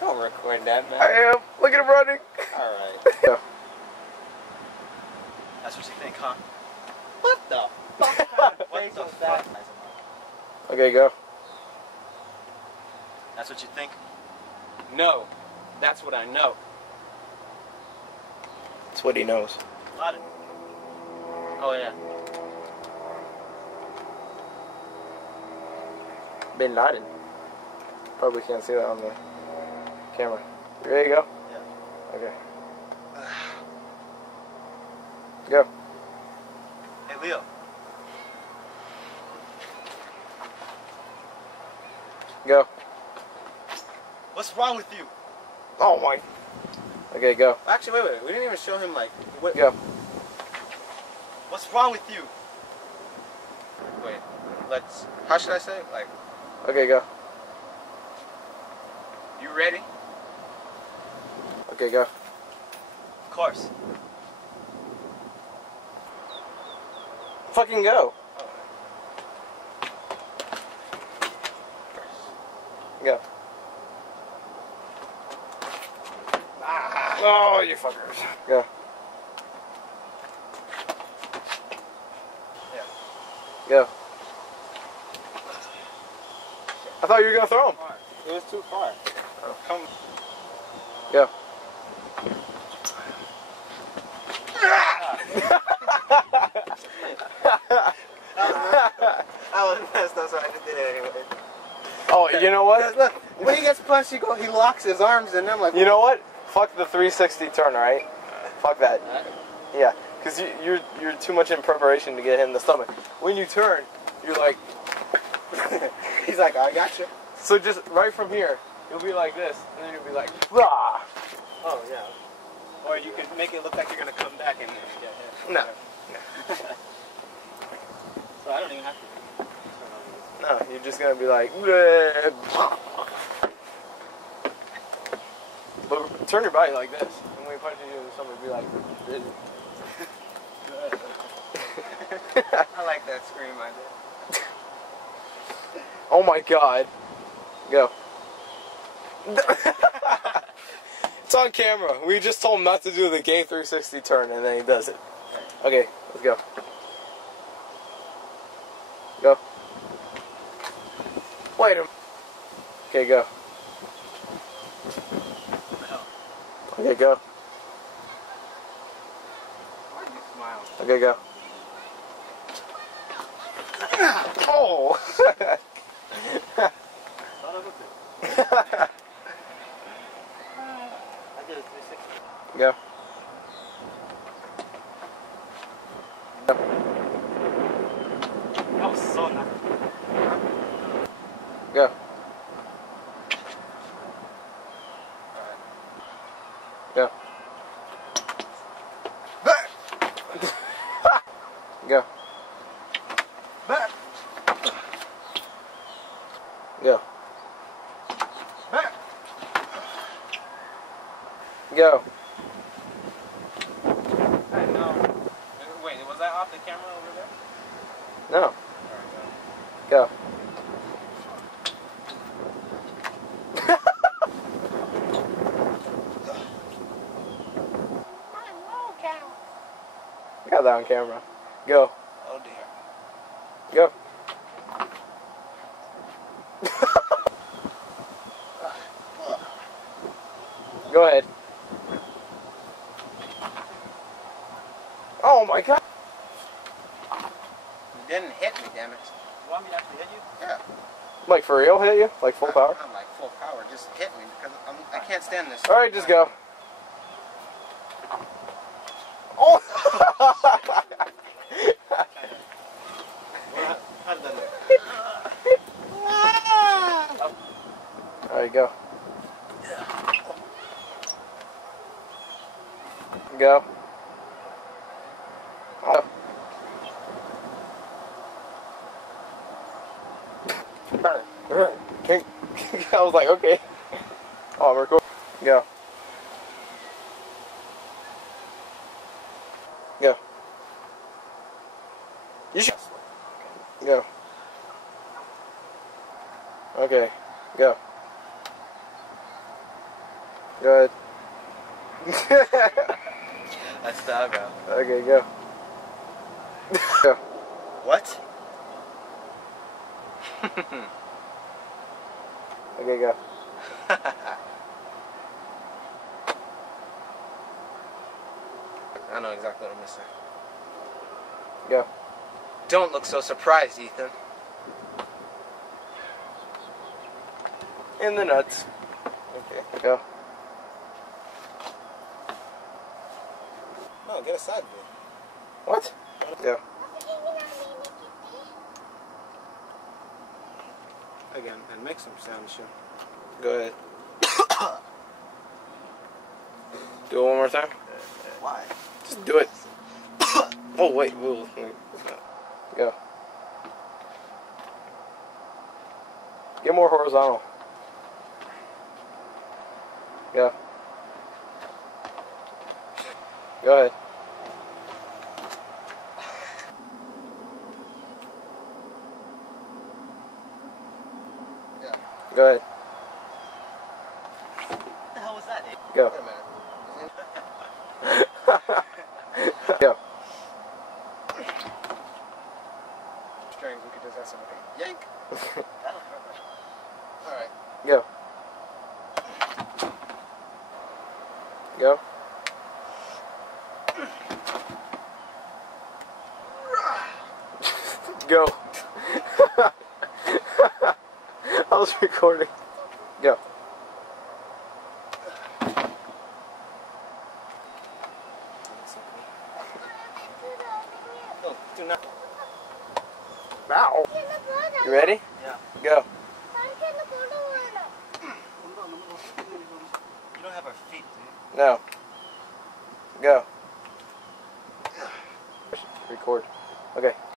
Don't record that, man. I am. Look at him running. Alright. Go. That's what you think, huh? What the fuck? What the fuck? Okay, go. That's what you think? No. That's what I know. That's what he knows. Laden. Oh, yeah. Bin Laden. Probably can't see that on the camera. You ready to go? Yeah. Okay. Go. Hey, Leo. Go. What's wrong with you? Oh my. Okay, go. Actually, wait. We didn't even show him, like, what. Go. What's wrong with you? Wait. Let's. How should I say it? Like, Okay, go. you ready? Okay, go. Of course. Fucking go. Go. Oh, you fuckers. Go. Yeah. Go. I thought you were gonna throw him. It was too far. Oh. Come. Go. I was messed up, so I just did it anyway. Oh, you know what? Look, when he gets punched, he locks his arms, and I'm like, You know what? Fuck the 360 turn, alright? Fuck that. Yeah, because you're too much in preparation to get hit in the stomach. When you turn, you're like... He's like, I got you. So just right from here, you'll be like this, and then you'll be like, rah! Oh, yeah. Or you could make it look like you're going to come back and get hit. No. So I don't even have to. No, you're just gonna be like, bleh. But turn your body like this, and when he punches you in the stomach, be like, this. I like that scream I did. Oh my god. Go. It's on camera. We just told him not to do the gay 360 turn, and then he does it. Okay, let's go. Go. Wait a minute. Okay, go. Okay, go. Why do you smile? Okay, go. Oh! Son of a bitch. I did a 360. Go. That was so nice. Go. Go. Go. Go. Go. I know. Wait, was that off the camera over there? No. Alright, Go. I got that on camera. Go. Oh dear. Go. Go ahead. Oh my god. You didn't hit me, damn it. You want me to actually hit you? Yeah. Like for real hit you? Like full power? I'm like full power. Just hit me because I can't stand this. Alright, just go. Oh! How did that look? Alright, go. Go. Oh. I was like, okay. Oh, I'm recording. Go. Go. You should. Go. Okay, go. Go ahead. That's the eyebrow. Okay, go. Go. What? Okay, go. I know exactly what I'm missing. Go. Don't look so surprised, Ethan. In the nuts. Okay. Go. No, get a side view. What? Go. Again, and make some sound, sure. Go ahead. Do it one more time. Why? Just do it. Oh, wait. Wait. Go. Get more horizontal. Go. Go ahead. Yeah. Go ahead. What the hell was that? Go. Wait a minute. Go. Strings, we could just have somebody. Yank. That'll hurt. Alright. Go. Go. Go. I was recording. Go. No, do not. Ow. You ready? Yeah. Go. You don't have our feet, do you? No. Go. Record. Okay.